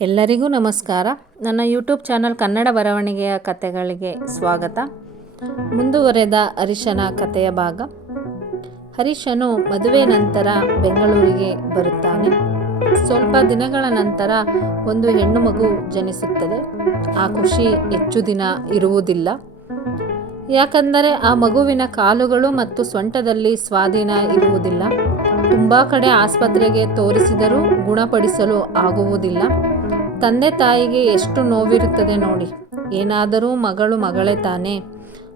ಎಲ್ಲರಿಗೂ ನಮಸ್ಕಾರ. ನನ್ನ ಯೂಟ್ಯೂಬ್ ಚಾನಲ್ ಕನ್ನಡ ಬರವಣಿಗೆಯ ಕಥೆಗಳಿಗೆ ಸ್ವಾಗತ. ಮುಂದುವರೆದ ಹರೀಶನ ಕಥೆಯ ಭಾಗ. ಹರೀಶನು ಮದುವೆ ನಂತರ ಬೆಂಗಳೂರಿಗೆ ಬರುತ್ತಾನೆ. ಸ್ವಲ್ಪ ದಿನಗಳ ನಂತರ ಒಂದು ಹೆಣ್ಣು ಮಗು ಜನಿಸುತ್ತದೆ. ಆ ಖುಷಿ ಹೆಚ್ಚು ದಿನ ಇರುವುದಿಲ್ಲ. ಯಾಕಂದರೆ ಆ ಮಗುವಿನ ಕಾಲುಗಳು ಮತ್ತು ಸೊಂಟದಲ್ಲಿ ಸ್ವಾಧೀನ ಇರುವುದಿಲ್ಲ. ತುಂಬ ಕಡೆ ಆಸ್ಪತ್ರೆಗೆ ತೋರಿಸಿದರೂ ಗುಣಪಡಿಸಲು ಆಗುವುದಿಲ್ಲ. ತಂದೆ ತಾಯಿಗೆ ಎಷ್ಟು ನೋವಿರುತ್ತದೆ ನೋಡಿ. ಏನಾದರೂ ಮಗಳು ಮಗಳೇ ತಾನೇ.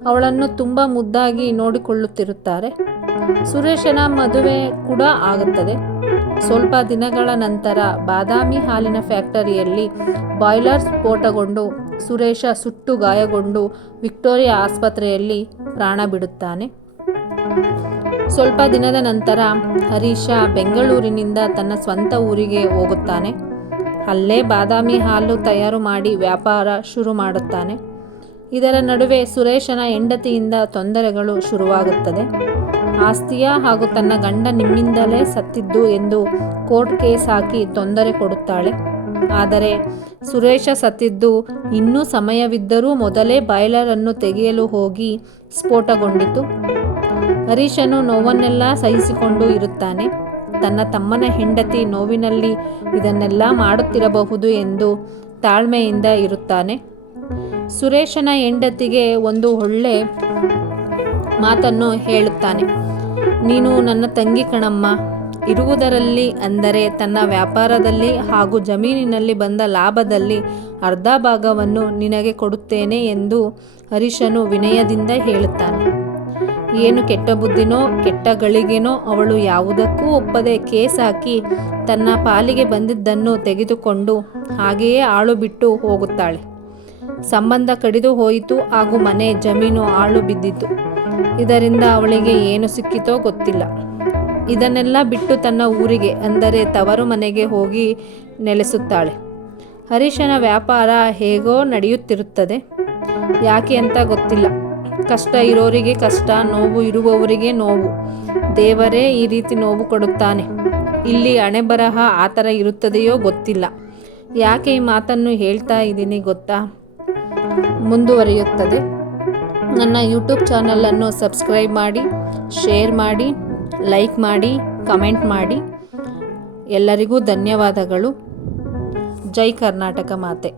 ಅವಳನ್ನು ತುಂಬ ಮುದ್ದಾಗಿ ನೋಡಿಕೊಳ್ಳುತ್ತಿರುತ್ತಾರೆ. ಸುರೇಶನ ಮದುವೆ ಕೂಡ ಆಗುತ್ತದೆ. ಸ್ವಲ್ಪ ದಿನಗಳ ನಂತರ ಬಾದಾಮಿ ಹಾಲಿನ ಫ್ಯಾಕ್ಟರಿಯಲ್ಲಿ ಬಾಯ್ಲರ್ ಸ್ಫೋಟಗೊಂಡು ಸುರೇಶ ಸುಟ್ಟು ಗಾಯಗೊಂಡು ವಿಕ್ಟೋರಿಯಾ ಆಸ್ಪತ್ರೆಯಲ್ಲಿ ಪ್ರಾಣ ಬಿಡುತ್ತಾನೆ. ಸ್ವಲ್ಪ ದಿನದ ನಂತರ ಹರೀಶ ಬೆಂಗಳೂರಿನಿಂದ ತನ್ನ ಸ್ವಂತ ಊರಿಗೆ ಹೋಗುತ್ತಾನೆ. ಅಲ್ಲೇ ಬಾದಾಮಿ ಹಾಲು ತಯಾರು ಮಾಡಿ ವ್ಯಾಪಾರ ಶುರು ಮಾಡುತ್ತಾನೆ. ಇದರ ನಡುವೆ ಸುರೇಶನ ಹೆಂಡತಿಯಿಂದ ತೊಂದರೆಗಳು ಶುರುವಾಗುತ್ತದೆ. ಆಸ್ತಿಯ ಹಾಗೂ ತನ್ನ ಗಂಡ ನಿಮ್ಮಿಂದಲೇ ಸತ್ತಿದ್ದು ಎಂದು ಕೋರ್ಟ್ ಕೇಸ್ ಹಾಕಿ ತೊಂದರೆ ಕೊಡುತ್ತಾಳೆ. ಆದರೆ ಸುರೇಶ ಸತ್ತಿದ್ದು ಇನ್ನೂ ಸಮಯವಿದ್ದರೂ ಮೊದಲೇ ಬಾಯ್ಲರನ್ನು ತೆಗೆಯಲು ಹೋಗಿ ಸ್ಫೋಟಗೊಂಡಿತು. ಹರೀಶನು ನೋವನ್ನೆಲ್ಲ ಸಹಿಸಿಕೊಂಡು ಇರುತ್ತಾನೆ. ತನ್ನ ತಮ್ಮನ ಹೆಂಡತಿ ನೋವಿನಲ್ಲಿ ಇದನ್ನೆಲ್ಲ ಮಾಡುತ್ತಿರಬಹುದು ಎಂದು ತಾಳ್ಮೆಯಿಂದ ಇರುತ್ತಾನೆ. ಸುರೇಶನ ಹೆಂಡತಿಗೆ ಒಂದು ಒಳ್ಳೆ ಮಾತನ್ನು ಹೇಳುತ್ತಾನೆ. ನೀನು ನನ್ನ ತಂಗಿ ಕಣಮ್ಮ. ಇರುವುದರಲ್ಲಿ ಅಂದರೆ ತನ್ನ ವ್ಯಾಪಾರದಲ್ಲಿ ಹಾಗೂ ಜಮೀನಿನಲ್ಲಿ ಬಂದ ಲಾಭದಲ್ಲಿ ಅರ್ಧ ಭಾಗವನ್ನು ನಿನಗೆ ಕೊಡುತ್ತೇನೆ ಎಂದು ಹರೀಶನು ವಿನಯದಿಂದ ಹೇಳುತ್ತಾನೆ. ಏನು ಕೆಟ್ಟ ಬುದ್ಧಿನೋ ಕೆಟ್ಟ ಗಳಿಗೆನೋ ಅವಳು ಯಾವುದಕ್ಕೂ ಒಪ್ಪದೆ ಕೇಸ್ ಹಾಕಿ ತನ್ನ ಪಾಲಿಗೆ ಬಂದಿದ್ದನ್ನು ತೆಗೆದುಕೊಂಡು ಹಾಗೆಯೇ ಆಳು ಬಿಟ್ಟು ಹೋಗುತ್ತಾಳೆ. ಸಂಬಂಧ ಕಡಿದು ಹೋಯಿತು ಹಾಗೂ ಮನೆ ಜಮೀನು ಆಳು ಬಿದ್ದಿತು. ಇದರಿಂದ ಅವಳಿಗೆ ಏನು ಸಿಕ್ಕಿತೋ ಗೊತ್ತಿಲ್ಲ. ಇದನ್ನೆಲ್ಲ ಬಿಟ್ಟು ತನ್ನ ಊರಿಗೆ ಅಂದರೆ ತವರು ಮನೆಗೆ ಹೋಗಿ ನೆಲೆಸುತ್ತಾಳೆ. ಹರೀಶನ ವ್ಯಾಪಾರ ಹೇಗೋ ನಡೆಯುತ್ತಿರುತ್ತದೆ. ಯಾಕೆ ಅಂತ ಗೊತ್ತಿಲ್ಲ. ಕಷ್ಟ ಇರೋರಿಗೆ ಕಷ್ಟ, ನೋವು ಇರುವವರಿಗೆ ನೋವು. ದೇವರೇ ಈ ರೀತಿ ನೋವು ಕೊಡುತ್ತಾನೆ. ಇಲ್ಲಿ ಹಣೆ ಬರಹ ಆ ಥರ ಇರುತ್ತದೆಯೋ ಗೊತ್ತಿಲ್ಲ. ಯಾಕೆ ಈ ಮಾತನ್ನು ಹೇಳ್ತಾ ಇದ್ದೀನಿ ಗೊತ್ತಾ? ಮುಂದುವರಿಯುತ್ತದೆ. ನನ್ನ ಯೂಟ್ಯೂಬ್ ಚಾನಲನ್ನು ಸಬ್ಸ್ಕ್ರೈಬ್ ಮಾಡಿ, ಶೇರ್ ಮಾಡಿ, ಲೈಕ್ ಮಾಡಿ, ಕಮೆಂಟ್ ಮಾಡಿ. ಎಲ್ಲರಿಗೂ ಧನ್ಯವಾದಗಳು. ಜೈ ಕರ್ನಾಟಕ ಮಾತೆ.